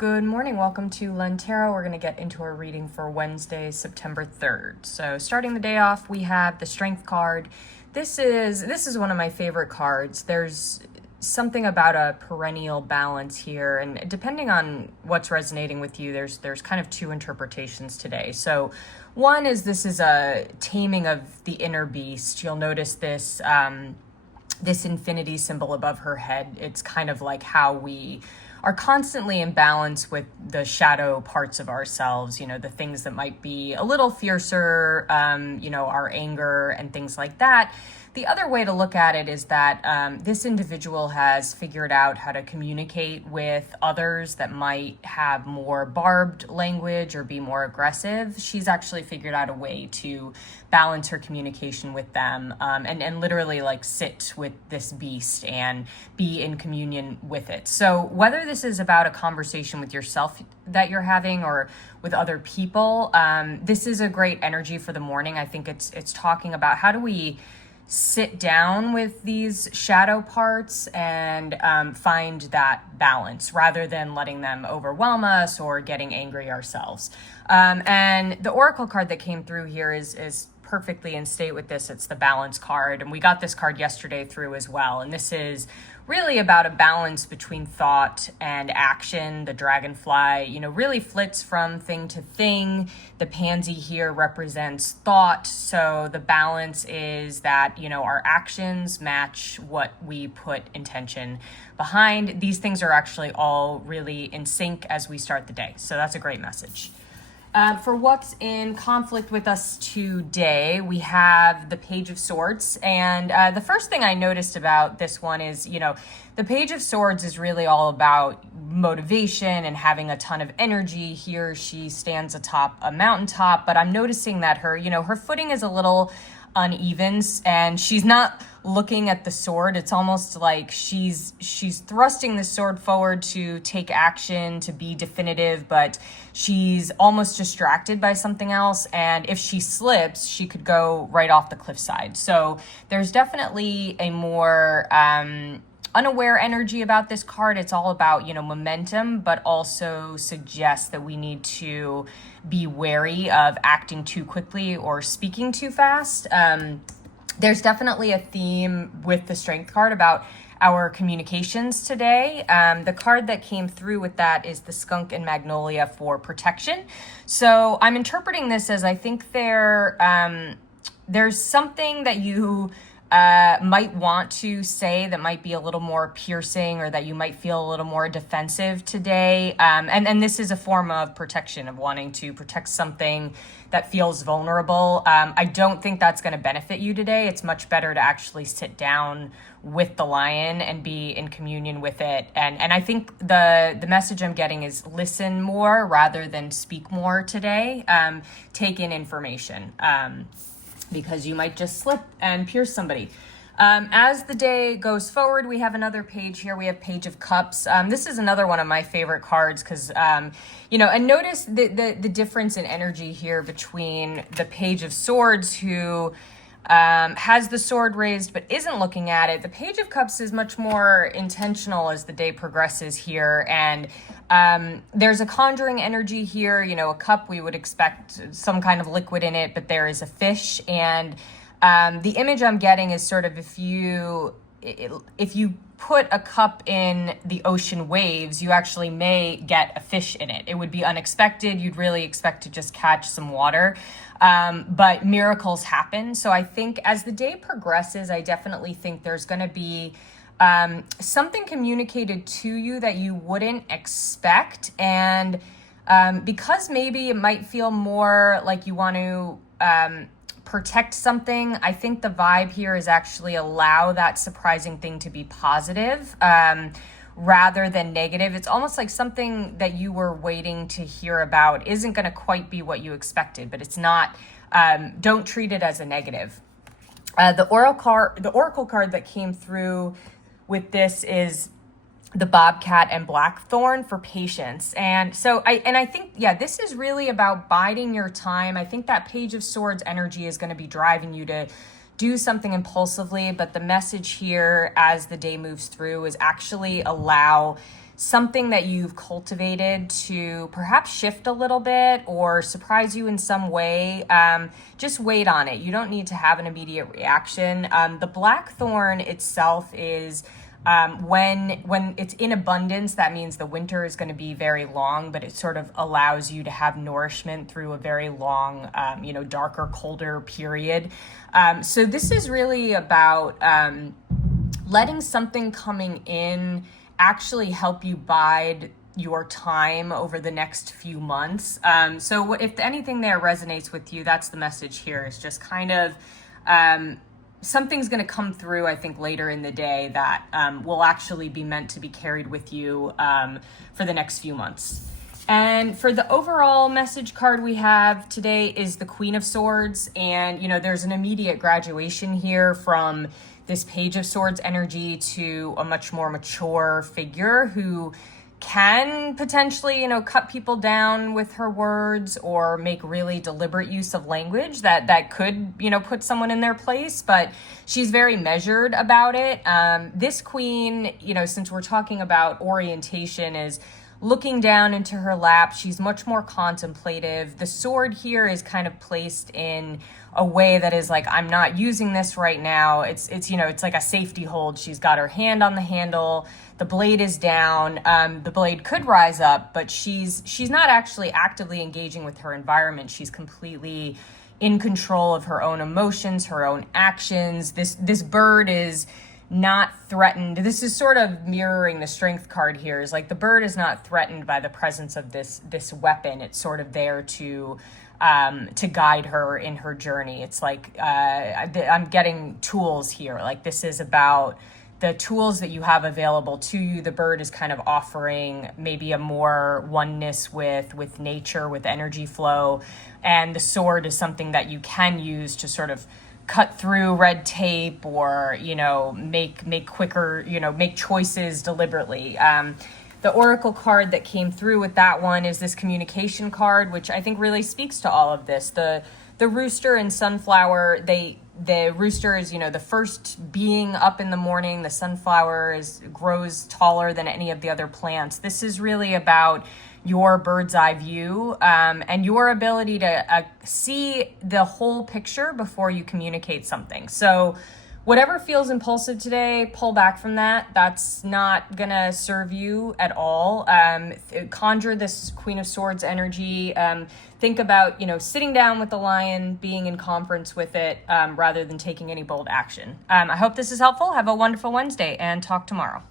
Good morning. Welcome to Lentera. We're going to get into our reading for Wednesday, September 3rd. So starting the day off, we have the Strength card. This is one of my favorite cards. There's something about a perennial balance here, and depending on what's resonating with you, there's kind of two interpretations today. So one is this is a taming of the inner beast. You'll notice this this infinity symbol above her head. It's kind of like how we are constantly in balance with the shadow parts of ourselves, the things that might be a little fiercer, our anger and things like that. The other way to look at it is that this individual has figured out how to communicate with others that might have more barbed language or be more aggressive. She's actually figured out a way to balance her communication with them and literally like sit with this beast and be in communion with it. So whether this is about a conversation with yourself that you're having or with other people, this is a great energy for the morning. I think it's talking about how do we sit down with these shadow parts and find that balance rather than letting them overwhelm us or getting angry ourselves. And the Oracle card that came through here is perfectly in state with this. It's the balance card, and we got this card yesterday through as well. And this is really about a balance between thought and action. The dragonfly, really flits from thing to thing. The pansy here represents thought. So the balance is that, our actions match what we put intention behind. These things are actually all really in sync as we start the day. So that's a great message. For what's in conflict with us today, we have the Page of Swords. And the first thing I noticed about this one is, the Page of Swords is really all about motivation and having a ton of energy. Here she stands atop a mountaintop, but I'm noticing that her footing is a little uneven and she's not looking at the sword. It's almost like she's thrusting the sword forward to take action, to be definitive, but she's almost distracted by something else. And if she slips, she could go right off the cliffside. So there's definitely a more unaware energy about this card. It's all about, momentum, but also suggests that we need to be wary of acting too quickly or speaking too fast. There's definitely a theme with the Strength card about our communications today. The card that came through with that is the Skunk and Magnolia for protection. So I'm interpreting this as I think there's something that you might want to say that might be a little more piercing or that you might feel a little more defensive today. And this is a form of protection, of wanting to protect something that feels vulnerable. I don't think that's going to benefit you today. It's much better to actually sit down with the lion and be in communion with it. And I think the message I'm getting is listen more rather than speak more today. Take in information. Because you might just slip and pierce somebody. As the day goes forward, we have another page here. We have Page of Cups. This is another one of my favorite cards because, and notice the difference in energy here between the Page of Swords, who has the sword raised but isn't looking at it. The Page of Cups is much more intentional as the day progresses here, and there's a conjuring energy here. A cup, we would expect some kind of liquid in it, but there is a fish, and the image I'm getting is sort of if you put a cup in the ocean waves, you actually may get a fish in it. It would be unexpected. You'd really expect to just catch some water. But miracles happen. So I think as the day progresses, I definitely think there's going to be something communicated to you that you wouldn't expect. And because maybe it might feel more like you want to protect something, I think the vibe here is actually allow that surprising thing to be positive rather than negative. It's almost like something that you were waiting to hear about isn't going to quite be what you expected, but it's not. Don't treat it as a negative. The Oracle card that came through with this is the Bobcat and Blackthorn for patience. And so I think, this is really about biding your time. I think that Page of Swords energy is going to be driving you to do something impulsively, but the message here as the day moves through is actually allow something that you've cultivated to perhaps shift a little bit or surprise you in some way, just wait on it. You don't need to have an immediate reaction. The blackthorn itself is when it's in abundance, that means the winter is going to be very long, but it sort of allows you to have nourishment through a very long, darker, colder period. So this is really about letting something coming in actually help you bide your time over the next few months. So if anything there resonates with you, that's the message here, is just kind of something's going to come through, I think, later in the day that will actually be meant to be carried with you for the next few months. And for the overall message card we have today is the Queen of Swords. And, there's an immediate graduation here from this Page of Swords energy to a much more mature figure who can potentially, cut people down with her words or make really deliberate use of language that could, put someone in their place, but she's very measured about it. This queen, since we're talking about orientation, is looking down into her lap. She's much more contemplative. The sword here is kind of placed in a way that is like, I'm not using this right now. It's like a safety hold. She's got her hand on the handle. The blade is down. The blade could rise up, but she's not actually actively engaging with her environment. She's completely in control of her own emotions, her own actions. This bird is not threatened. This is sort of mirroring the Strength card here. Is like the bird is not threatened by the presence of this weapon. It's sort of there to guide her in her journey. It's like I'm getting tools here. Like this is about the tools that you have available to you. The bird is kind of offering maybe a more oneness with nature, with energy flow, and the sword is something that you can use to sort of cut through red tape or, make quicker, make choices deliberately. The Oracle card that came through with that one is this communication card, which I think really speaks to all of this. The rooster and sunflower, the rooster is, the first being up in the morning. The sunflower grows taller than any of the other plants. This is really about your bird's eye view and your ability to see the whole picture before you communicate something. So whatever feels impulsive today, pull back from that. That's not gonna serve you at all. Conjure this Queen of Swords energy. Think about, sitting down with the lion, being in conference with it, rather than taking any bold action. I hope this is helpful. Have a wonderful Wednesday and talk tomorrow.